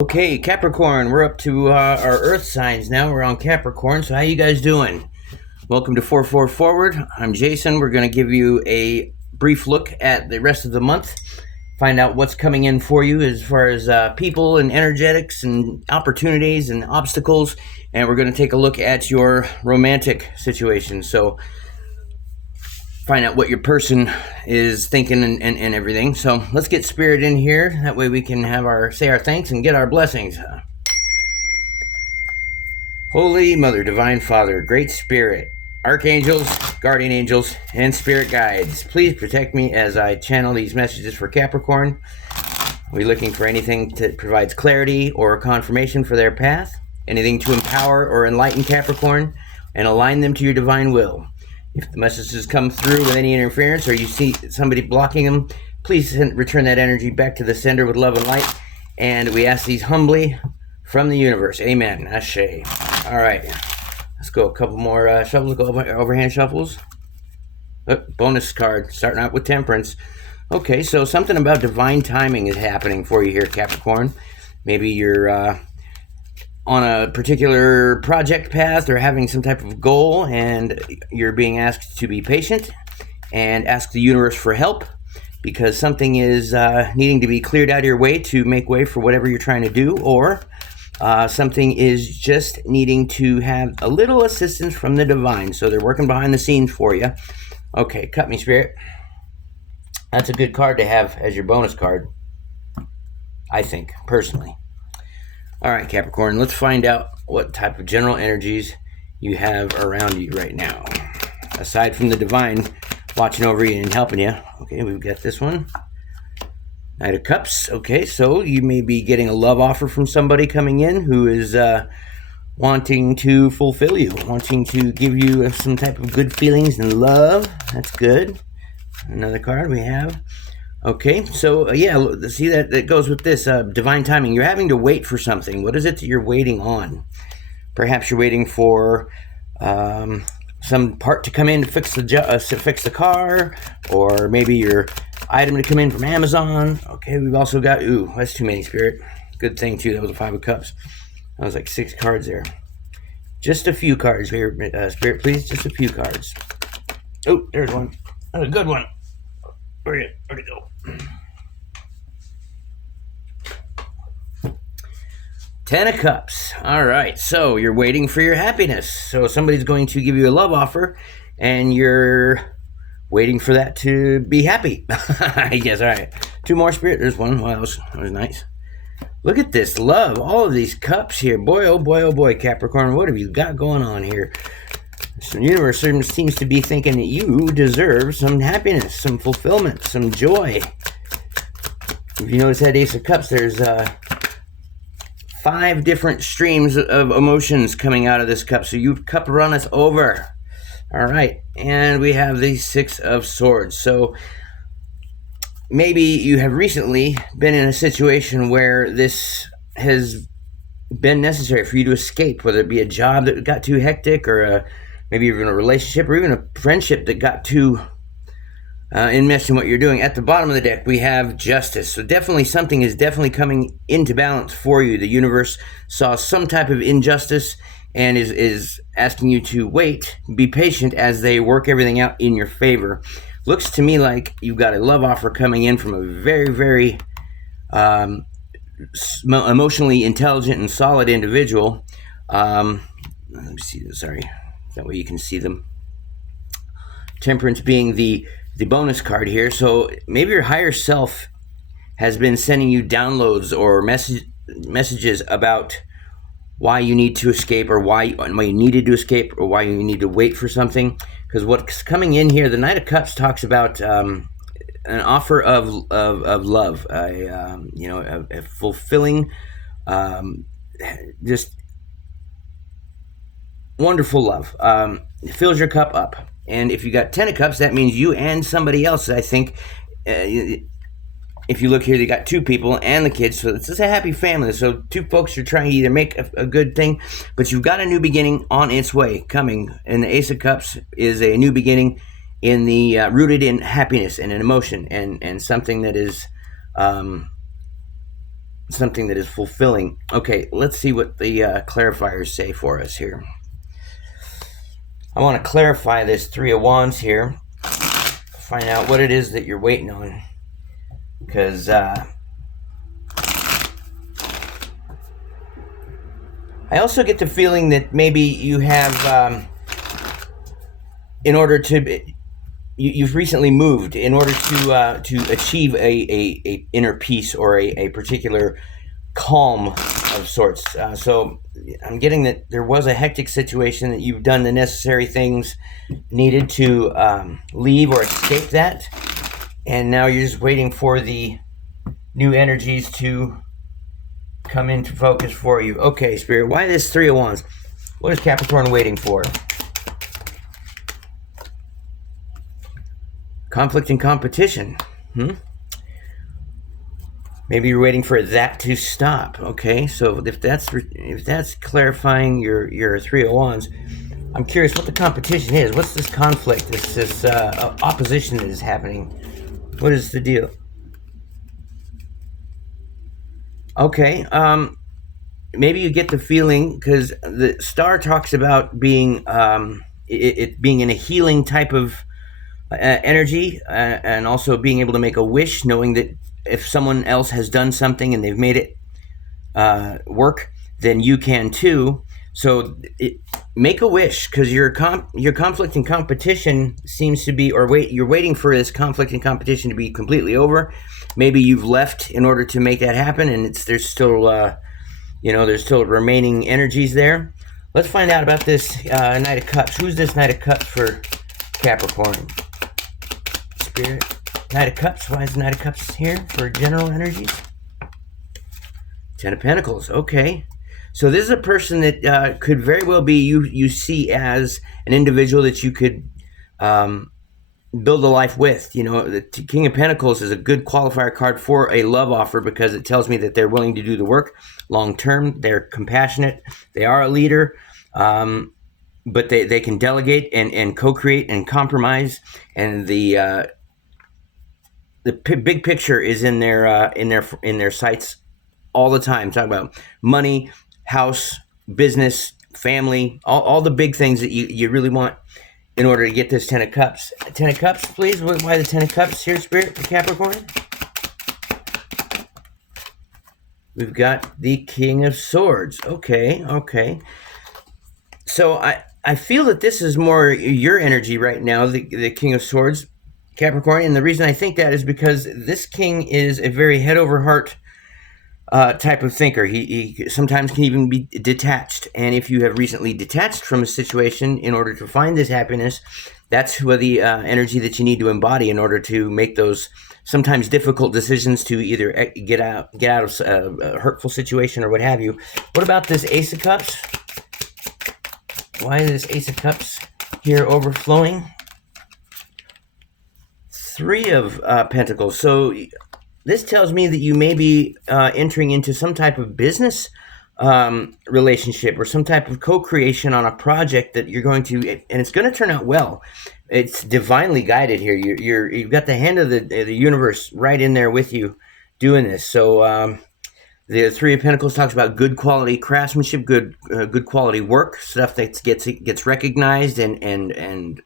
Okay, Capricorn, we're up to our Earth signs now. We're on Capricorn, so how you guys doing? Welcome to 4-4 Forward. I'm Jason. We're going to give you a brief look at the rest of the month, find out what's coming in for you as far as people and energetics and opportunities and obstacles, and we're going to take a look at your romantic situation. So find out what your person is thinking and everything. So let's get spirit in here. That way we can have say our thanks and get our blessings. Holy Mother, Divine Father, Great Spirit, Archangels, Guardian Angels, and Spirit Guides, please protect me as I channel these messages for Capricorn. Are we looking for anything that provides clarity or confirmation for their path? Anything to empower or enlighten Capricorn and align them to your divine will? If the messages come through with any interference or you see somebody blocking them, please return that energy back to the sender with love and light. And we ask these humbly from the universe. Amen. Ashe. All right. Let's go a couple more shuffles. Go overhand shuffles. Bonus card, starting out with Temperance. Okay, so something about divine timing is happening for you here, Capricorn. Maybe you're on a particular project path or having some type of goal, and you're being asked to be patient and ask the universe for help because something is needing to be cleared out of your way to make way for whatever you're trying to do, or something is just needing to have a little assistance from the divine. So they're working behind the scenes for you. Okay, cut me, Spirit. That's a good card to have as your bonus card, I think, personally. All right, Capricorn, let's find out what type of general energies you have around you right now. Aside from the divine watching over you and helping you. Okay, we've got this one. Knight of Cups. Okay, so you may be getting a love offer from somebody coming in who is wanting to fulfill you, wanting to give you some type of good feelings and love. That's good. Another card we have. Okay, so yeah, see that goes with this divine timing. You're having to wait for something. What is it that you're waiting on? Perhaps you're waiting for some part to come in to fix the car, or maybe your item to come in from Amazon. Okay, we've also got that's too many, Spirit. Good thing too. That was a 5 of Cups. That was like 6 cards there. Just a few cards here, Spirit, please. Just a few cards. Oh, there's one. That's a good one. Where'd it go? 10 of Cups. All right, so you're waiting for your happiness. So somebody's going to give you a love offer, and you're waiting for that to be happy. I guess. All right, 2 more, Spirit. There's one. Wow, that was nice. Look at this love. All of these cups here. Boy, oh boy, Capricorn. What have you got going on here? The universe seems to be thinking that you deserve some happiness, some fulfillment, some joy. If you notice that Ace of Cups, there's 5 different streams of emotions coming out of this cup. So you cup runneth over. All right. And we have the 6 of Swords. So maybe you have recently been in a situation where this has been necessary for you to escape, whether it be a job that got too hectic, or maybe even a relationship, or even a friendship that got too enmeshed in what you're doing. At the bottom of the deck, we have Justice. So definitely something is definitely coming into balance for you. The universe saw some type of injustice and is asking you to wait, be patient as they work everything out in your favor. Looks to me like you've got a love offer coming in from a very, very emotionally intelligent and solid individual. Let me see this, sorry. That way you can see them. Temperance being the bonus card here. So maybe your higher self has been sending you downloads or messages about why you need to escape, or why you needed to escape, or why you need to wait for something. Because what's coming in here, the Knight of Cups talks about an offer of love, a fulfilling, just wonderful love. It fills your cup up. And if you got 10 of Cups, that means you and somebody else, I think. If you look here, they got 2 people and the kids, so it's just a happy family. So 2 folks are trying to either make a good thing, but you've got a new beginning on its way coming. And the Ace of Cups is a new beginning in the rooted in happiness and an emotion, and something that is something that is fulfilling. Okay, let's see what the clarifiers say for us here. I want to clarify this Three of Wands here. Find out what it is that you're waiting on. Because I also get the feeling that maybe you have, in order to, you've recently moved in order to achieve a inner peace or a particular calm of sorts. So I'm getting that there was a hectic situation, that you've done the necessary things needed to leave or escape that, and now you're just waiting for the new energies to come into focus for you. Okay, Spirit, why this Three of Wands? What is Capricorn waiting for? Conflict and competition. Maybe you're waiting for that to stop. Okay, so if that's clarifying your Three of Wands, I'm curious what the competition is. What's this conflict? This opposition that is happening. What is the deal? Okay, maybe you get the feeling, because the star talks about being it being in a healing type of energy, and also being able to make a wish, knowing that if someone else has done something and they've made it work, then you can too. So make a wish, because your conflict and competition seems to be, you're waiting for this conflict and competition to be completely over. Maybe you've left in order to make that happen, and there's still there's still remaining energies there. Let's find out about this Knight of Cups. Who's this Knight of Cups for Capricorn? Spirit, Knight of Cups. Why is Knight of Cups here for general energies? Ten of Pentacles. Okay. So this is a person that could very well be you see as an individual that you could build a life with. The King of Pentacles is a good qualifier card for a love offer, because it tells me that they're willing to do the work long term. They're compassionate. They are a leader, but they can delegate and co-create and compromise. And the big picture is in their sights all the time. Talk about money, house, business, family, all the big things that you really want in order to get this Ten of Cups. Ten of Cups, please. Why the Ten of Cups here, Spirit, for Capricorn? We've got the King of Swords. Okay. So I feel that this is more your energy right now, the King of Swords, Capricorn. And the reason I think that is because this king is a very head over heart type of thinker. He sometimes can even be detached. And if you have recently detached from a situation in order to find this happiness, that's the energy that you need to embody in order to make those sometimes difficult decisions to either get out of a hurtful situation or what have you. What about this Ace of Cups? Why is this Ace of Cups here overflowing? Three of Pentacles. So this tells me that you may be entering into some type of business relationship or some type of co-creation on a project that you're going to, and it's going to turn out well. It's divinely guided here. You've got the hand of the universe right in there with you doing this. So the Three of Pentacles talks about good quality craftsmanship, good quality work, stuff that gets recognized and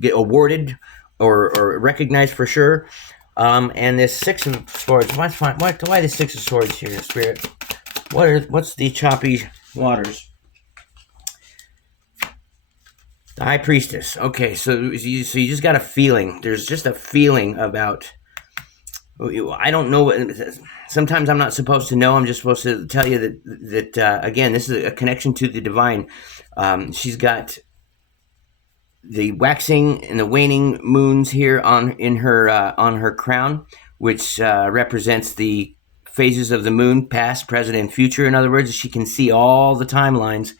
get awarded or recognized for sure. And this Six of Swords. Why the Six of Swords here, Spirit? What's the choppy waters? The High Priestess. Okay, so you just got a feeling. There's just a feeling about. I don't know. Sometimes I'm not supposed to know. I'm just supposed to tell you that again, this is a connection to the divine. She's got the waxing and the waning moons here on her crown, which represents the phases of the moon, past, present, and future. In other words, she can see all the timelines,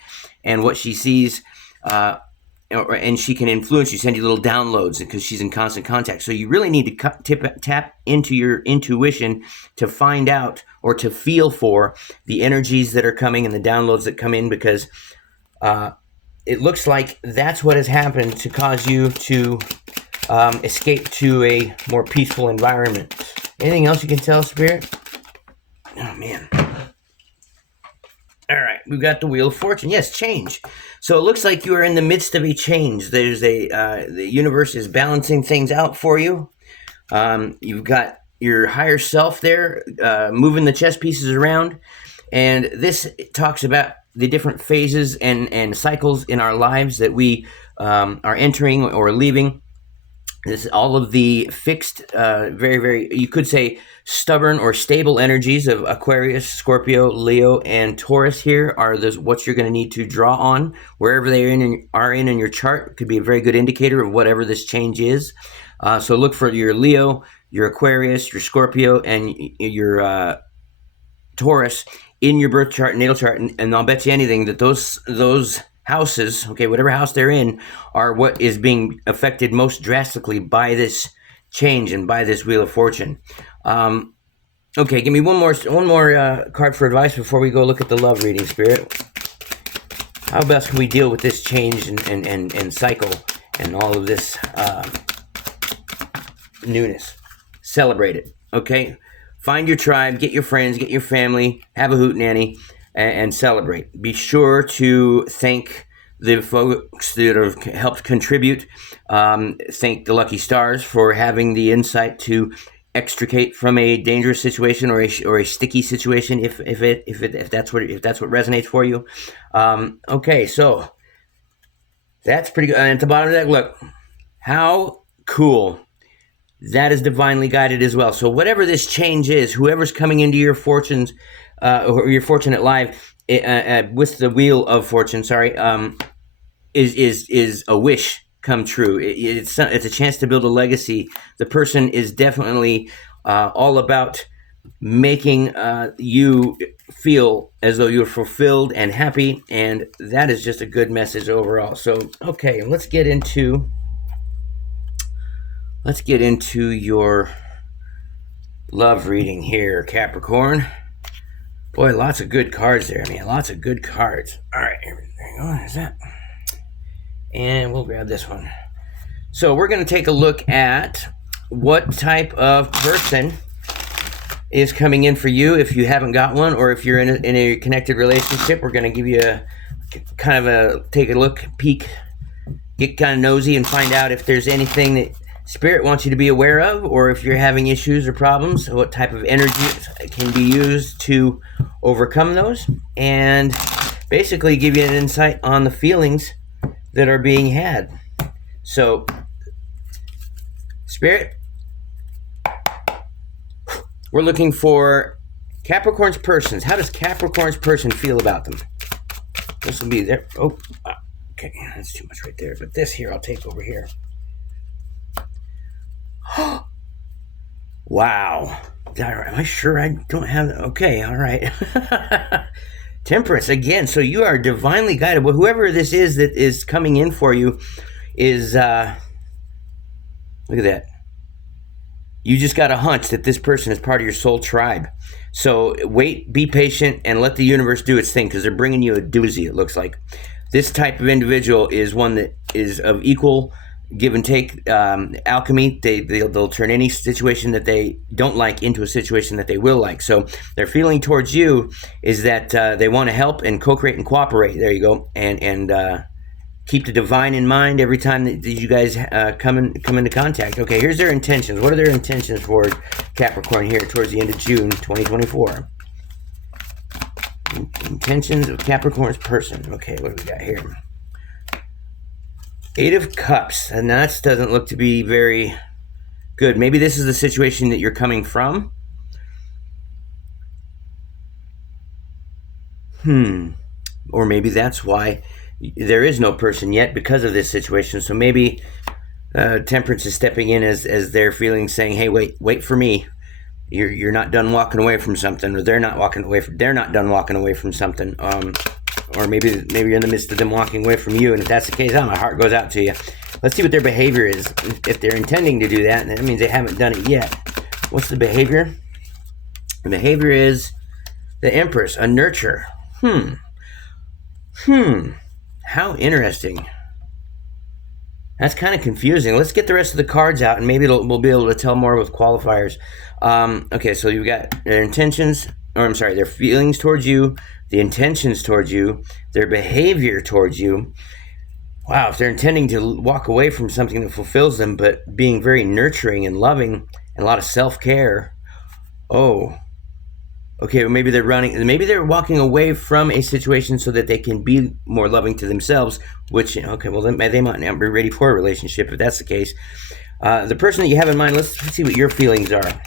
and what she sees, and she can influence you, send you little downloads because she's in constant contact. So you really need to tap into your intuition to find out or to feel for the energies that are coming and the downloads that come in, because it looks like that's what has happened to cause you to escape to a more peaceful environment. Anything else you can tell, Spirit? Oh, man. All right, we've got the Wheel of Fortune. Yes, change. So it looks like you are in the midst of a change. There's the universe is balancing things out for you. You've got your higher self there, moving the chess pieces around. And this talks about the different phases and cycles in our lives that we are entering or leaving. This all of the fixed, very, you could say, stubborn or stable energies of Aquarius, Scorpio, Leo, and Taurus here are what you're going to need to draw on wherever they are in your chart. It could be a very good indicator of whatever this change is. So look for your Leo, your Aquarius, your Scorpio, and your Taurus in your birth chart, natal chart, and I'll bet you anything that those houses, okay, whatever house they're in, are what is being affected most drastically by this change and by this Wheel of Fortune. Okay, give me one more card for advice before we go look at the love reading, Spirit. How best can we deal with this change and cycle and all of this newness? Celebrate it, okay? Find your tribe, get your friends, get your family, have a hootenanny, and celebrate. Be sure to thank the folks that have helped contribute. Thank the lucky stars for having the insight to extricate from a dangerous situation or a sticky situation, if that's what resonates for you. Okay, so that's pretty good. And at the bottom of that, look, how cool. That is divinely guided as well. So whatever this change is, whoever's coming into your fortunes or your fortunate life with the Wheel of Fortune, is a wish come true. It's a chance to build a legacy. The person is definitely all about making you feel as though you're fulfilled and happy, and that is just a good message overall. So, okay, let's get into your love reading here, Capricorn. Boy, lots of good cards there, man. Lots of good cards. All right, there you go. There's that. And we'll grab this one. So we're going to take a look at what type of person is coming in for you if you haven't got one, or if you're in a connected relationship. We're going to give you take a look, peek, get kind of nosy and find out if there's anything that Spirit wants you to be aware of, or if you're having issues or problems, what type of energy can be used to overcome those, and basically give you an insight on the feelings that are being had. So, Spirit, we're looking for Capricorn's persons. How does Capricorn's person feel about them? This will be there. Oh, okay, that's too much right there. But this here I'll take over here. Wow. Am I sure I don't have that? Okay, all right. Temperance, again. So you are divinely guided. Well, whoever this is that is coming in for you is, look at that. You just got a hunch that this person is part of your soul tribe. So wait, be patient, and let the universe do its thing, because they're bringing you a doozy, it looks like. This type of individual is one that is of equal give and take alchemy. They'll turn any situation that they don't like into a situation that they will like. So their feeling towards you is that they want to help and co-create and cooperate. There you go. And keep the divine in mind every time that you guys come into contact. Okay, here's their intentions. What are their intentions for Capricorn here towards the end of June 2024? Intentions of Capricorn's person. Okay, what do we got here? Eight of Cups, and that doesn't look to be very good. Maybe this is the situation that you're coming from. Or maybe that's why there is no person yet, because of this situation. So maybe Temperance is stepping in as their feelings, saying, "Hey, wait for me. You're not done walking away from something," or they're not done walking away from something. Or maybe you're in the midst of them walking away from you, and if that's the case, my heart goes out to you. Let's see what their behavior is. If they're intending to do that, that means they haven't done it yet. What's the behavior? The behavior is the Empress, a nurture. How interesting. That's kind of confusing. Let's get the rest of the cards out, and maybe we'll be able to tell more with qualifiers. Okay, so you've got their intentions. or I'm sorry, their feelings towards you, the intentions towards you, their behavior towards you. Wow, if they're intending to walk away from something that fulfills them, but being very nurturing and loving and a lot of self-care. Oh, okay, well, maybe they're walking away from a situation so that they can be more loving to themselves, which, okay, well, then they might not be ready for a relationship if that's the case. The person that you have in mind, let's see what your feelings are.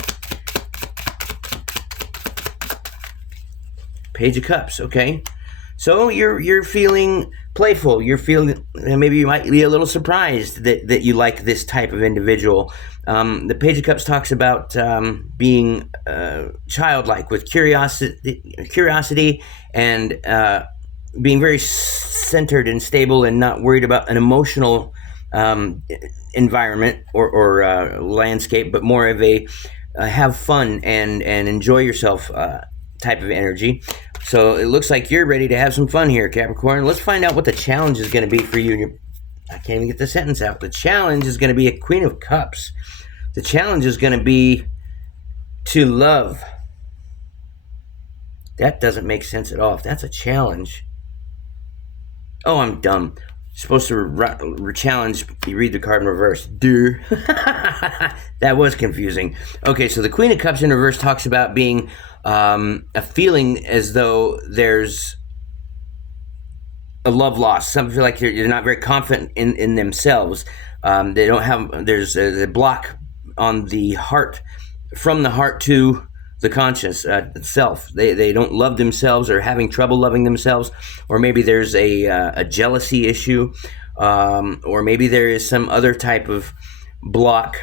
Page of Cups, okay. So you're feeling playful. You're feeling, maybe you might be a little surprised that you like this type of individual. The Page of Cups talks about being childlike with curiosity and being very centered and stable and not worried about an emotional environment or landscape, but more of a have fun and enjoy yourself type of energy. So it looks like you're ready to have some fun here, Capricorn. Let's find out what the challenge is going to be for you. I can't even get the sentence out. The challenge is going to be a Queen of Cups. The challenge is going to be to love. That doesn't make sense at all. If that's a challenge. Oh, I'm dumb. You're supposed to challenge, you read the card in reverse. Duh. That was confusing. Okay, so the Queen of Cups in reverse talks about being a feeling as though there's a love loss. Some feel like you're not very confident in themselves. They don't have, there's a block on the heart, from the heart to the conscious self. They don't love themselves or having trouble loving themselves, or maybe there's a jealousy issue, or maybe there is some other type of block,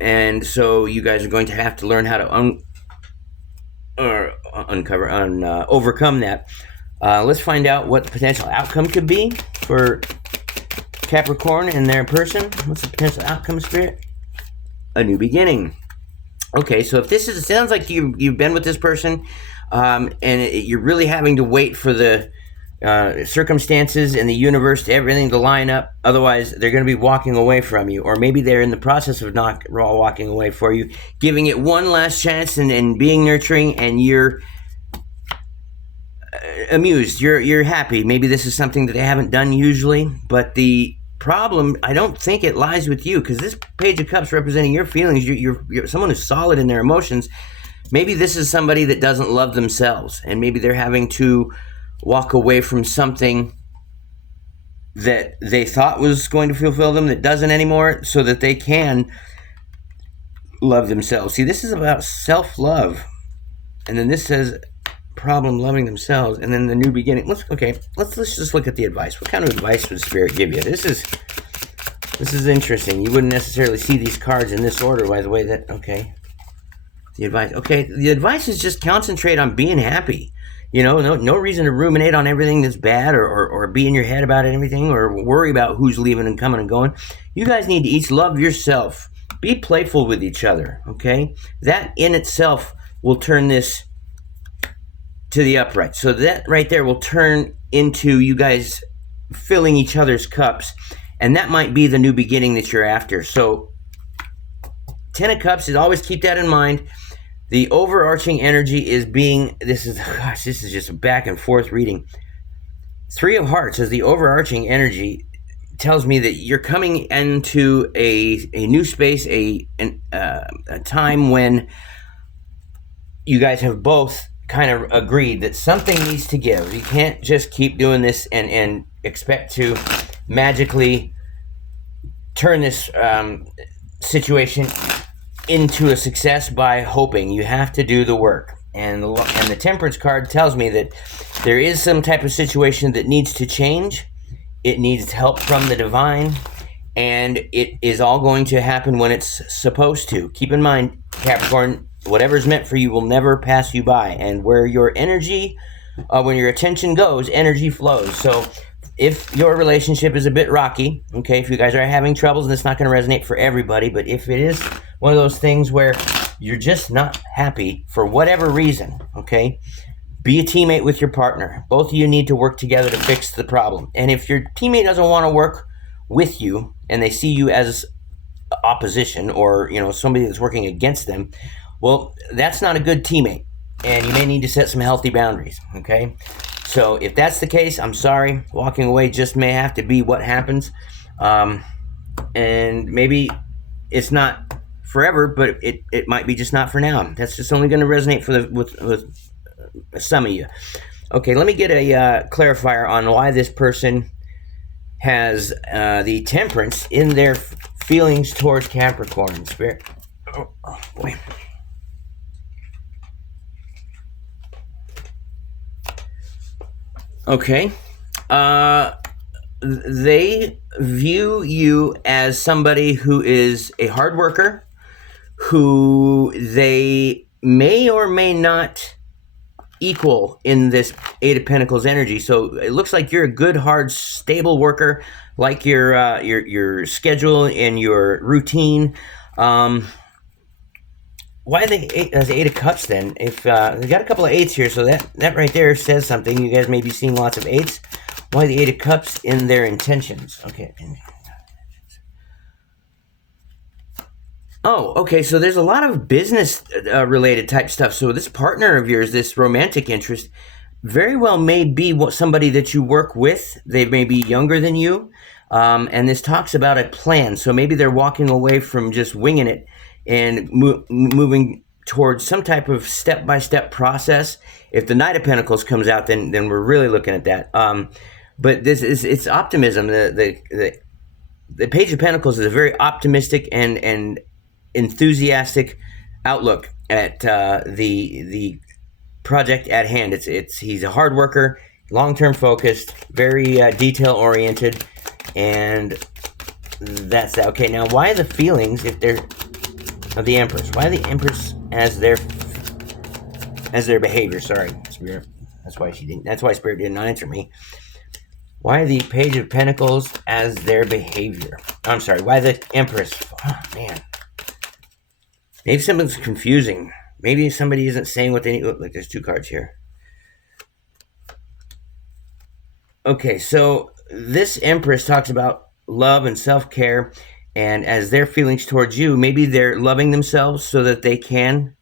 and so you guys are going to have to learn how to overcome that. Let's find out what the potential outcome could be for Capricorn and their person. What's the potential outcome, Spirit? A new beginning. Okay, so if this sounds like you've been with this person, and you're really having to wait for the circumstances and the universe, everything to line up. Otherwise, they're going to be walking away from you, or maybe they're in the process of not walking away for you, giving it one last chance and being nurturing, and you're amused. You're happy. Maybe this is something that they haven't done usually, but the problem, I don't think it lies with you, because this Page of Cups representing your feelings, you're someone who's solid in their emotions. Maybe this is somebody that doesn't love themselves, and maybe they're having to walk away from something that they thought was going to fulfill them that doesn't anymore, so that they can love themselves. See, this is about self-love, and then this says problem loving themselves, and then the new beginning. Let's just look at the advice. What kind of advice would Spirit give you? This is interesting. You wouldn't necessarily see these cards in this order, by the way. The advice. Okay, the advice is just concentrate on being happy. No reason to ruminate on everything that's bad, or be in your head about everything, or worry about who's leaving and coming and going. You guys need to each love yourself. Be playful with each other, okay? That in itself will turn this to the upright. So that right there will turn into you guys filling each other's cups, and that might be the new beginning that you're after. So 10 of Cups is, always keep that in mind. The overarching energy is this is just a back and forth reading. 3 of Hearts is the overarching energy, tells me that you're coming into a new space, a time when you guys have both kind of agreed that something needs to give. You can't just keep doing this and expect to magically turn this situation into a success by hoping. You have to do the work. And the Temperance card tells me that there is some type of situation that needs to change. It needs help from the divine, and it is all going to happen when it's supposed to. Keep in mind, Capricorn, whatever's meant for you will never pass you by. And where your energy, when your attention goes, energy flows. So if your relationship is a bit rocky, okay, if you guys are having troubles, and it's not going to resonate for everybody, but if it is one of those things where you're just not happy for whatever reason, okay, be a teammate with your partner. Both of you need to work together to fix the problem. And if your teammate doesn't want to work with you, and they see you as opposition, or somebody that's working against them, well, that's not a good teammate. and you may need to set some healthy boundaries, okay? So if that's the case, I'm sorry. Walking away just may have to be what happens. And maybe it's not forever, but it might be just not for now. That's just only going to resonate with some of you. Okay, let me get a clarifier on why this person has the temperance in their feelings towards Capricorn. Spirit. Oh boy. Okay. They view you as somebody who is a hard worker, who they may or may not equal in this Eight of Pentacles energy. So it looks like you're a good, hard, stable worker, like your schedule and your routine. Why the Eight of Cups then? If we got a couple of eights here, so that right there says something. You guys may be seeing lots of eights. Why the Eight of Cups in their intentions? Okay. Oh, okay. So there's a lot of business related type stuff. So this partner of yours, this romantic interest, very well may be somebody that you work with. They may be younger than you. And this talks about a plan. So maybe they're walking away from just winging it and moving towards some type of step-by-step process. If the Knight of Pentacles comes out, then we're really looking at that. But it's optimism. The Page of Pentacles is a very optimistic and enthusiastic outlook at the project at hand. He's a hard worker, long-term focused, very detail-oriented, and that's that. Okay, now why the feelings if they're of the Empress? Why the Empress as their behavior? Sorry, Spirit. That's why Spirit didn't answer me. Why the Page of Pentacles as their behavior? I'm sorry. Why the Empress? Oh, man. Maybe something's confusing. Maybe somebody isn't saying what they need. Look, there's two cards here. Okay, so this Empress talks about love and self-care, and as their feelings towards you, maybe they're loving themselves so that they can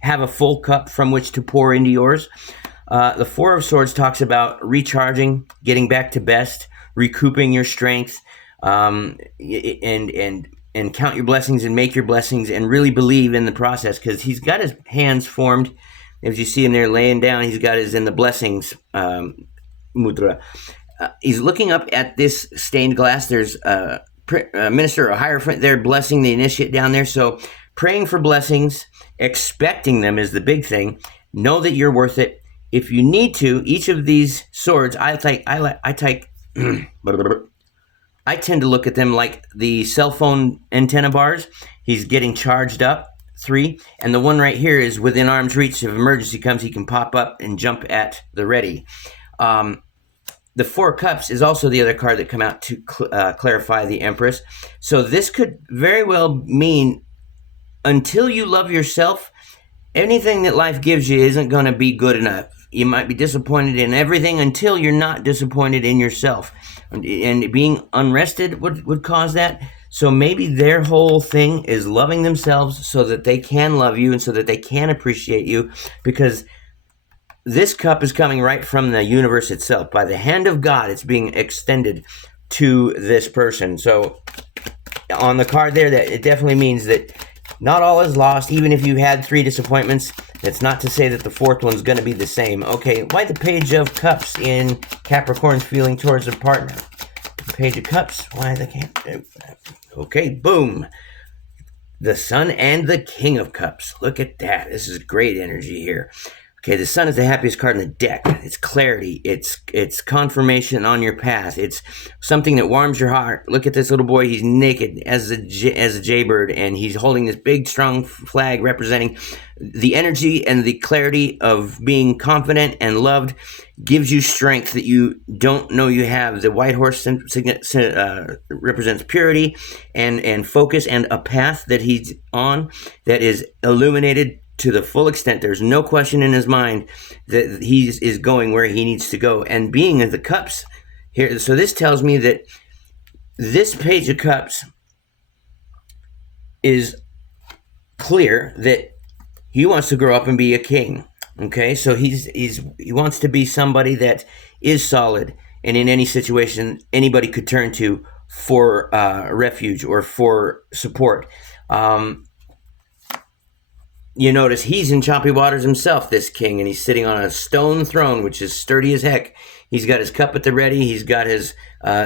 have a full cup from which to pour into yours. The Four of Swords talks about recharging, getting back to best, recouping your strength, and count your blessings and make your blessings and really believe in the process, because he's got his hands formed. As you see him there laying down, he's got his in the blessings mudra. He's looking up at this stained glass. There's a minister or hierophant there blessing the initiate down there. So praying for blessings, expecting them is the big thing. Know that you're worth it. If you need to, each of these swords, I tend to look at them like the cell phone antenna bars. He's getting charged up, 3. And the one right here is within arm's reach. If emergency comes, he can pop up and jump at the ready. The Four of Cups is also the other card that come out to clarify the Empress. So this could very well mean until you love yourself, anything that life gives you isn't going to be good enough. You might be disappointed in everything until you're not disappointed in yourself. And being unrested would cause that. So maybe their whole thing is loving themselves so that they can love you and so that they can appreciate you, because this cup is coming right from the universe itself. By the hand of God, it's being extended to this person. So on the card there, that it definitely means that not all is lost. Even if you had 3 disappointments, that's not to say that the 4th one's going to be the same. Okay, why the Page of Cups in Capricorn's feeling towards a partner? The Page of Cups, why the can't? Okay, boom. The Sun and the King of Cups. Look at that. This is great energy here. Okay, the Sun is the happiest card in the deck. It's clarity. It's confirmation on your path. It's something that warms your heart. Look at this little boy. He's naked as a jaybird, and he's holding this big, strong flag representing the energy and the clarity of being confident and loved. Gives you strength that you don't know you have. The white horse represents purity and focus and a path that he's on that is illuminated to the full extent. There's no question in his mind that he is going where he needs to go. And being in the cups here, so this tells me that this Page of Cups is clear that he wants to grow up and be a king. Okay, so he wants to be somebody that is solid, and in any situation, anybody could turn to for refuge or for support. Um, you notice he's in choppy waters himself, this king, and he's sitting on a stone throne, which is sturdy as heck. He's got his cup at the ready. He's got his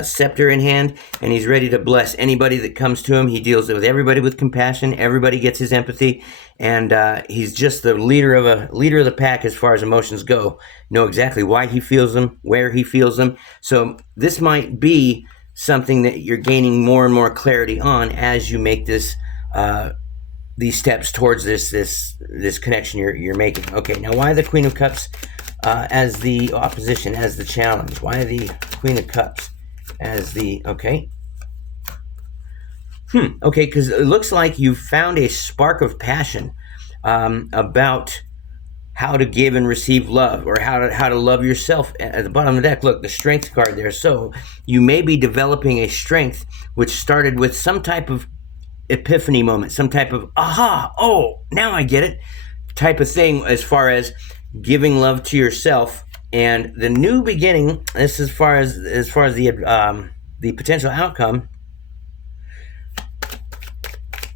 scepter in hand, and he's ready to bless anybody that comes to him. He deals with everybody with compassion. Everybody gets his empathy, and he's just the leader of the pack as far as emotions go. Know exactly why he feels them, where he feels them. So this might be something that you're gaining more and more clarity on as you make this. These steps towards this connection you're making. Okay, now why the Queen of Cups as the opposition, as the challenge? Why the Queen of Cups as the okay? Okay, because it looks like you found a spark of passion about how to give and receive love, or how to love yourself. At the bottom of the deck, look, the strength card there. So you may be developing a strength which started with some type of epiphany moment, some type of aha, oh, now I get it type of thing, as far as giving love to yourself and the new beginning. This as far as the potential outcome.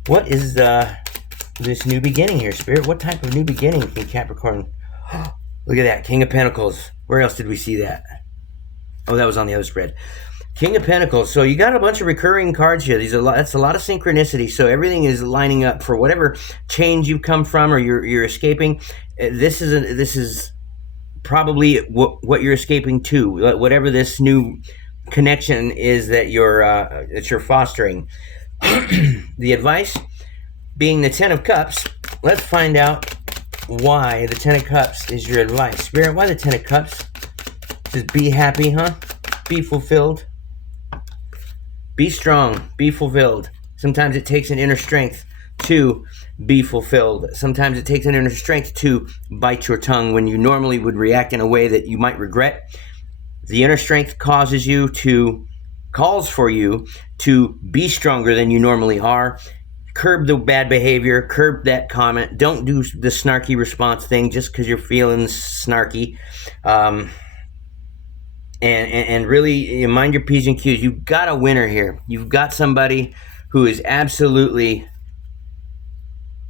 What is this new beginning here, Spirit? What type of new beginning can Capricorn? Look at that, King of Pentacles. Where else did we see that? Oh, that was on the other spread. King of Pentacles. So you got a bunch of recurring cards here. That's a lot of synchronicity. So everything is lining up for whatever change you've come from or you're escaping. This is probably what you're escaping to. Whatever this new connection is that you're fostering. The advice being the Ten of Cups. Let's find out why the Ten of Cups is your advice. Spirit, why the Ten of Cups? Just be happy, huh? Be fulfilled. Be strong, be fulfilled. Sometimes it takes an inner strength to be fulfilled. Sometimes it takes an inner strength to bite your tongue when you normally would react in a way that you might regret. The inner strength calls for you to be stronger than you normally are. Curb the bad behavior, curb that comment. Don't do the snarky response thing just because you're feeling snarky. And really mind your P's and Q's. You've got a winner here. You've got somebody who is absolutely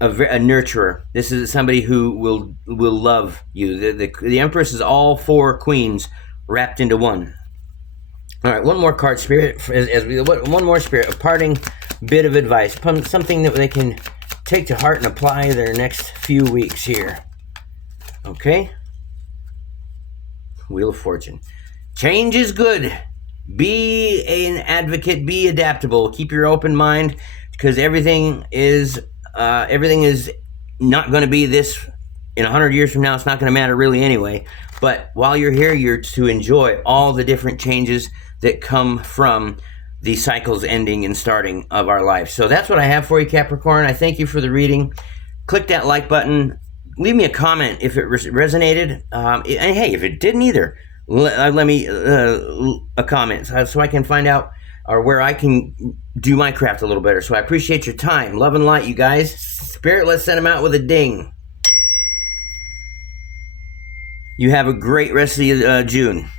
a nurturer. This is somebody who will love you. The Empress is all four queens wrapped into one. All right, one more card, Spirit. One more, Spirit. A parting bit of advice, something that they can take to heart and apply their next few weeks here. Okay. Wheel of Fortune. Change is good. Be an advocate. Be adaptable. Keep your open mind, because everything is not going to be this in 100 years from now. It's not going to matter really anyway. But while you're here, you're to enjoy all the different changes that come from the cycles ending and starting of our life. So that's what I have for you, Capricorn. I thank you for the reading. Click that like button. Leave me a comment if it resonated. And hey, if it didn't either, let me a comment so I can find out or where I can do my craft a little better. So I appreciate your time. Love and light, you guys. Spirit, let's send them out with a ding. You have a great rest of June.